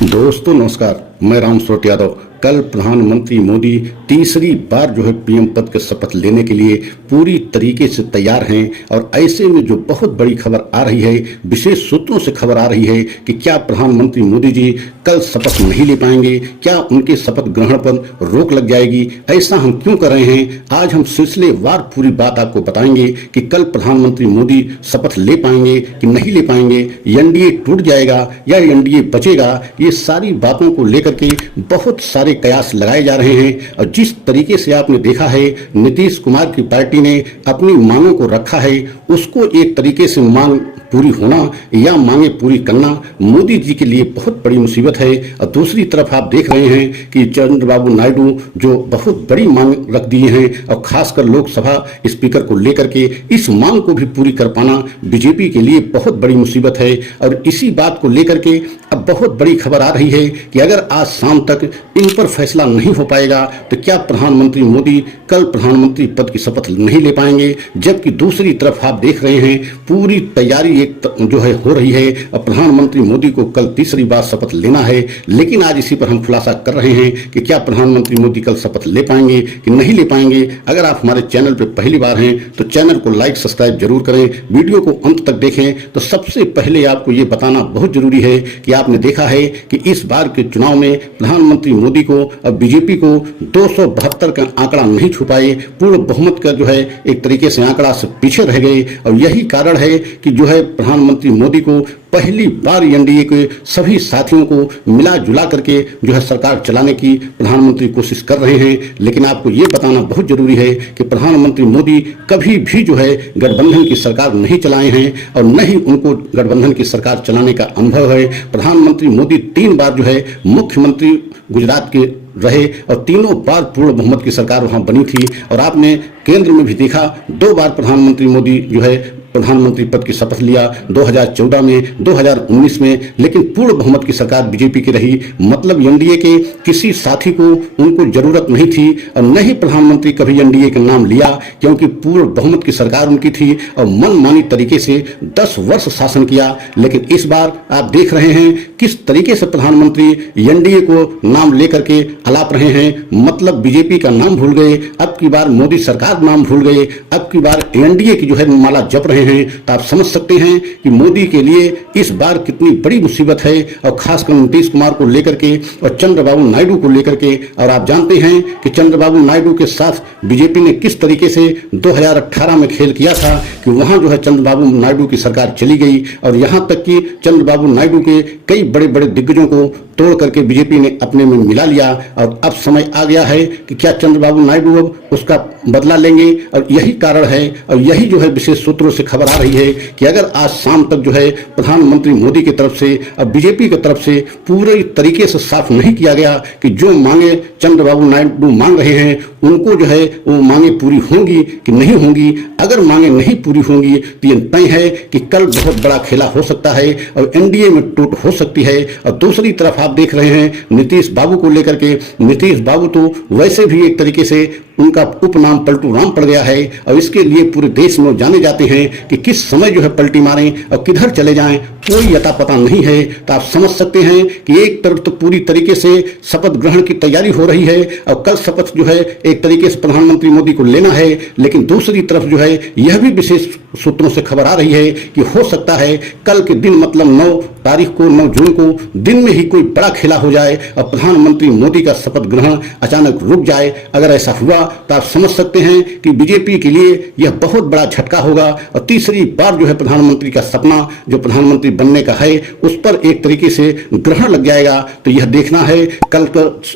दोस्तों नमस्कार, मैं राम स्वरूप यादव। कल प्रधानमंत्री मोदी तीसरी बार जो है पीएम पद के शपथ लेने के लिए पूरी तरीके से तैयार हैं और ऐसे में जो बहुत बड़ी खबर आ रही है, विशेष सूत्रों से खबर आ रही है कि क्या प्रधानमंत्री मोदी जी कल शपथ नहीं ले पाएंगे, क्या उनके शपथ ग्रहण पर रोक लग जाएगी। ऐसा हम क्यों कर रहे हैं, आज हम सिलसिलेवार पूरी बात आपको बताएंगे कि कल प्रधानमंत्री मोदी शपथ ले पाएंगे कि नहीं ले पाएंगे, एनडीए टूट जाएगा या एनडीए बचेगा। ये सारी बातों को लेकर के बहुत सारे कयास लगाए जा रहे हैं और जिस तरीके से आपने देखा है नीतीश कुमार की पार्टी ने अपनी मांगों को रखा है, उसको एक तरीके से मांग पूरी होना या मांगे पूरी करना मोदी जी के लिए बहुत बड़ी मुसीबत है। और दूसरी तरफ आप देख रहे हैं कि चंद्रबाबू नायडू जो बहुत बड़ी मांग रख दिए हैं और खासकर लोकसभा स्पीकर को लेकर के इस मांग को भी पूरी कर पाना बीजेपी के लिए बहुत बड़ी मुसीबत है। और इसी बात को लेकर के अब बहुत बड़ी खबर आ रही है कि अगर आज शाम तक इन पर फैसला नहीं हो पाएगा तो क्या प्रधानमंत्री मोदी कल प्रधानमंत्री पद की शपथ नहीं ले पाएंगे। जबकि दूसरी तरफ आप देख रहे हैं पूरी तैयारी एक जो है हो रही है और प्रधानमंत्री मोदी को कल तीसरी बार शपथ लेना है। लेकिन आज इसी पर हम खुलासा कर रहे हैं कि क्या प्रधानमंत्री मोदी कल शपथ ले पाएंगे कि नहीं ले पाएंगे। अगर आप हमारे चैनल पर पहली बार हैं तो चैनल को लाइक सब्सक्राइब जरूर करें, वीडियो को अंत तक देखें। तो सबसे पहले आपको ये बताना बहुत जरूरी है कि आपने देखा है कि इस बार के चुनाव में प्रधानमंत्री मोदी को और बीजेपी को 272 का आंकड़ा नहीं छू पाए, पूर्ण बहुमत का जो है एक तरीके से आंकड़ा से पीछे रह गए। और यही कारण है कि जो है प्रधानमंत्री मोदी को पहली बार एनडीए के सभी साथियों को मिला जुला करके जो है सरकार चलाने की प्रधानमंत्री कोशिश कर रहे हैं। लेकिन आपको ये बताना बहुत जरूरी है कि प्रधानमंत्री मोदी कभी भी जो है गठबंधन की सरकार नहीं चलाए हैं और न ही उनको गठबंधन की सरकार चलाने का अनुभव है। प्रधानमंत्री मोदी 3 बार जो है मुख्यमंत्री गुजरात के रहे और तीनों बार पूर्ण बहुमत की सरकार वहां बनी थी। और आपने केंद्र में भी देखा 2 बार प्रधानमंत्री मोदी जो है प्रधानमंत्री पद की शपथ लिया, 2014 में, 2019 में। लेकिन पूर्ण बहुमत की सरकार बीजेपी की रही, मतलब एनडीए के किसी साथी को उनको जरूरत नहीं थी और न ही प्रधानमंत्री कभी एनडीए का नाम लिया, क्योंकि पूर्ण बहुमत की सरकार उनकी थी और मनमानी तरीके से 10 वर्ष शासन किया। लेकिन इस बार आप देख रहे हैं किस तरीके से प्रधानमंत्री एनडीए को नाम लेकर के अलाप रहे हैं, मतलब बीजेपी का नाम भूल गए, अब की बार मोदी सरकार नाम भूल गए, अब की बार एनडीए की जो है माला जप रहे हैं। तो आप समझ सकते हैं कि मोदी के लिए इस बार कितनी बड़ी मुसीबत है और खासकर नीतीश कुमार को लेकर के और चंद्रबाबू नायडू को लेकर के। और आप जानते हैं कि चंद्रबाबू नायडू के साथ बीजेपी ने किस तरीके से 2018 में खेल किया था कि वहां जो है चंद्रबाबू नायडू की सरकार चली गई और यहां तक कि चंद्रबाबू नायडू के कई बड़े बड़े दिग्गजों को तोड़ करके बीजेपी ने अपने में मिला लिया। और अब समय आ गया है कि क्या चंद्रबाबू नायडू अब उसका बदला लेंगे। और यही कारण है और यही जो है विशेष सूत्रों से खबर आ रही है कि अगर आज शाम तक जो है प्रधानमंत्री मोदी की तरफ से और बीजेपी की तरफ से पूरे तरीके से साफ नहीं किया गया कि जो मांगे चंद्रबाबू नायडू मांग रहे हैं उनको जो है वो मांगे पूरी होंगी कि नहीं होंगी। अगर मांगे नहीं पूरी होंगी तो ये तय है कि कल बहुत बड़ा खेला हो सकता है और एनडीए में टूट हो सकती है। और दूसरी तरफ आप देख रहे हैं नीतीश बाबू को लेकर के, नीतीश बाबू तो वैसे भी एक तरीके से उनका उपनाम पलटू राम पड़ गया है और इसके लिए पूरे देश में जाने जाते हैं कि किस समय जो है पलटी मारें और किधर चले जाएं, कोई अता पता नहीं है। तो आप समझ सकते हैं कि एक तरफ तो पूरी तरीके से शपथ ग्रहण की तैयारी हो रही है और कल शपथ जो है एक तरीके से प्रधानमंत्री मोदी को लेना है। लेकिन दूसरी तरफ जो है यह भी विशेष सूत्रों से खबर आ रही है कि हो सकता है कल के दिन, मतलब 9 तारीख को, 9 जून को दिन में ही कोई बड़ा खेला हो जाए और प्रधानमंत्री मोदी का शपथ ग्रहण अचानक रुक जाए। अगर ऐसा हुआ तो आप समझ सकते हैं कि बीजेपी के लिए यह बहुत बड़ा झटका होगा और तीसरी बार जो है प्रधानमंत्री का सपना जो प्रधानमंत्री बनने का है उस पर एक तरीके से ग्रहण लग जाएगा। तो यह देखना है, कल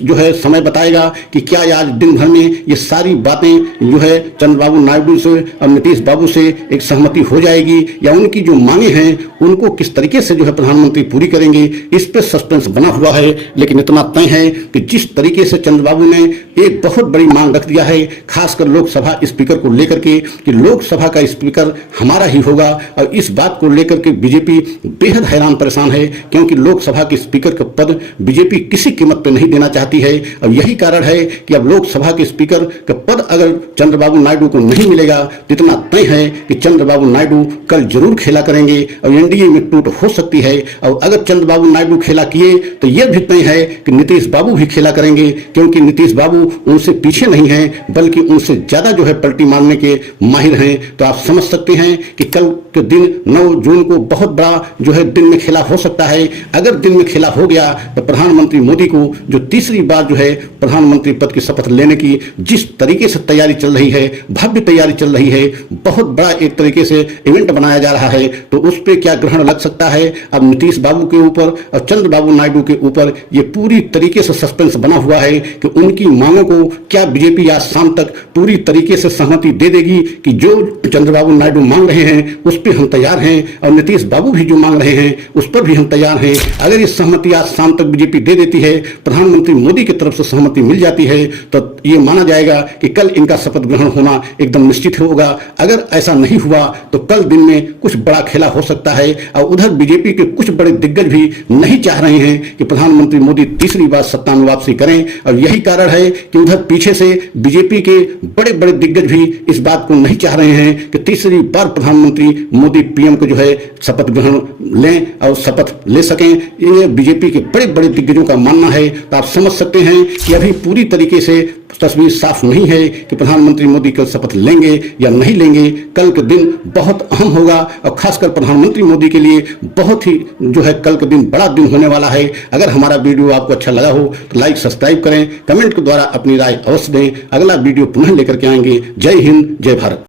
जो है समय बताएगा कि क्या आज दिन भर में ये सारी बातें जो है चंद्रबाबू नायडू से और नीतीश बाबू से एक सहमति हो जाएगी या उनकी जो मांगे हैं उनको किस तरीके से जो है प्रधानमंत्री पूरी करेंगे। इस पर सस्पेंस बना हुआ है। लेकिन इतना तय है कि जिस तरीके से चंद्रबाबू ने एक बहुत बड़ी मांग रख दिया है, खासकर लोकसभा स्पीकर को लेकर के कि लोकसभा का स्पीकर हमारा ही होगा। और इस बात को लेकर के बीजेपी बेहद हैरान परेशान है, क्योंकि लोकसभा के स्पीकर का पद बीजेपी किसी कीमत पर नहीं देना चाहती है। और यही कारण है कि अब लोकसभा के स्पीकर का पद अगर चंद्रबाबू नायडू को नहीं मिलेगा तो इतना तय है कि चंद्रबाबू नायडू कल जरूर खेला करेंगे और एनडीए में टूट हो सकती है। और अगर चंद्रबाबू नायडू खेला किए तो यह भी तय है कि नीतीश बाबू भी खेला करेंगे, क्योंकि नीतीश बाबू उनसे पीछे नहीं हैं बल्कि उनसे ज्यादा जो है पलटी मारने के माहिर हैं। तो आप समझ सकते हैं कि कल के दिन 9 जून को बहुत बड़ा जो है दिन में खेला हो सकता है। अगर दिन में खेला हो गया तो प्रधानमंत्री मोदी को जो तीसरी बार जो है प्रधानमंत्री पद की शपथ लेने की जिस तरीके से तैयारी चल रही है, भव्य तैयारी चल रही है, बहुत बड़ा एक तरीके से इवेंट बनाया जा रहा है, तो उस पर क्या ग्रहण लग सकता है अब नीतीश बाबू के ऊपर और चंद्रबाबू नायडू के ऊपर ये पूरी तरीके से सस्पेंस बना हुआ है कि उनकी मांगों को क्या बीजेपी आज शाम तक पूरी तरीके से सहमति दे देगी कि जो चंद्रबाबू नायडू मांग रहे हैं उस पर हम तैयार हैं और नीतीश बाबू भी जो मांग रहे हैं उस पर भी हम तैयार हैं। अगर ये सहमति आज शाम तक बीजेपी दे देती है, प्रधानमंत्री मोदी की तरफ से सहमति मिल जाती है, तो ये माना जाएगा कि कल इनका शपथ ग्रहण होना एकदम निश्चित होगा। अगर ऐसा नहीं हुआ तो कल दिन में कुछ बड़ा खेला हो सकता है। और उधर बीजेपी के कुछ बड़े दिग्गज भी नहीं चाह रहे हैं कि प्रधानमंत्री मोदी तीसरी बार सत्ता में वापसी करें, और यही कारण है कि उधर पीछे से बीजेपी के बड़े बड़े दिग्गज भी इस बात को नहीं चाह रहे हैं कि तीसरी बार प्रधानमंत्री मोदी पीएम को जो है शपथ ग्रहण लें और शपथ ले सकें। ये बीजेपी के बड़े बड़े दिग्गजों का मानना है। तो आप समझ सकते हैं कि अभी पूरी तरीके से तस्वीर साफ नहीं है कि प्रधानमंत्री मोदी कल शपथ लेंगे या नहीं लेंगे। कल के दिन बहुत अहम होगा और खासकर प्रधानमंत्री मोदी के लिए बहुत ही जो है कल के दिन बड़ा दिन होने वाला है। अगर हमारा वीडियो आपको अच्छा लगा हो तो लाइक सब्सक्राइब करें, कमेंट के द्वारा अपनी राय अवश्य दें। अगला वीडियो पुनः लेकर के आएंगे। जय हिंद, जय भारत।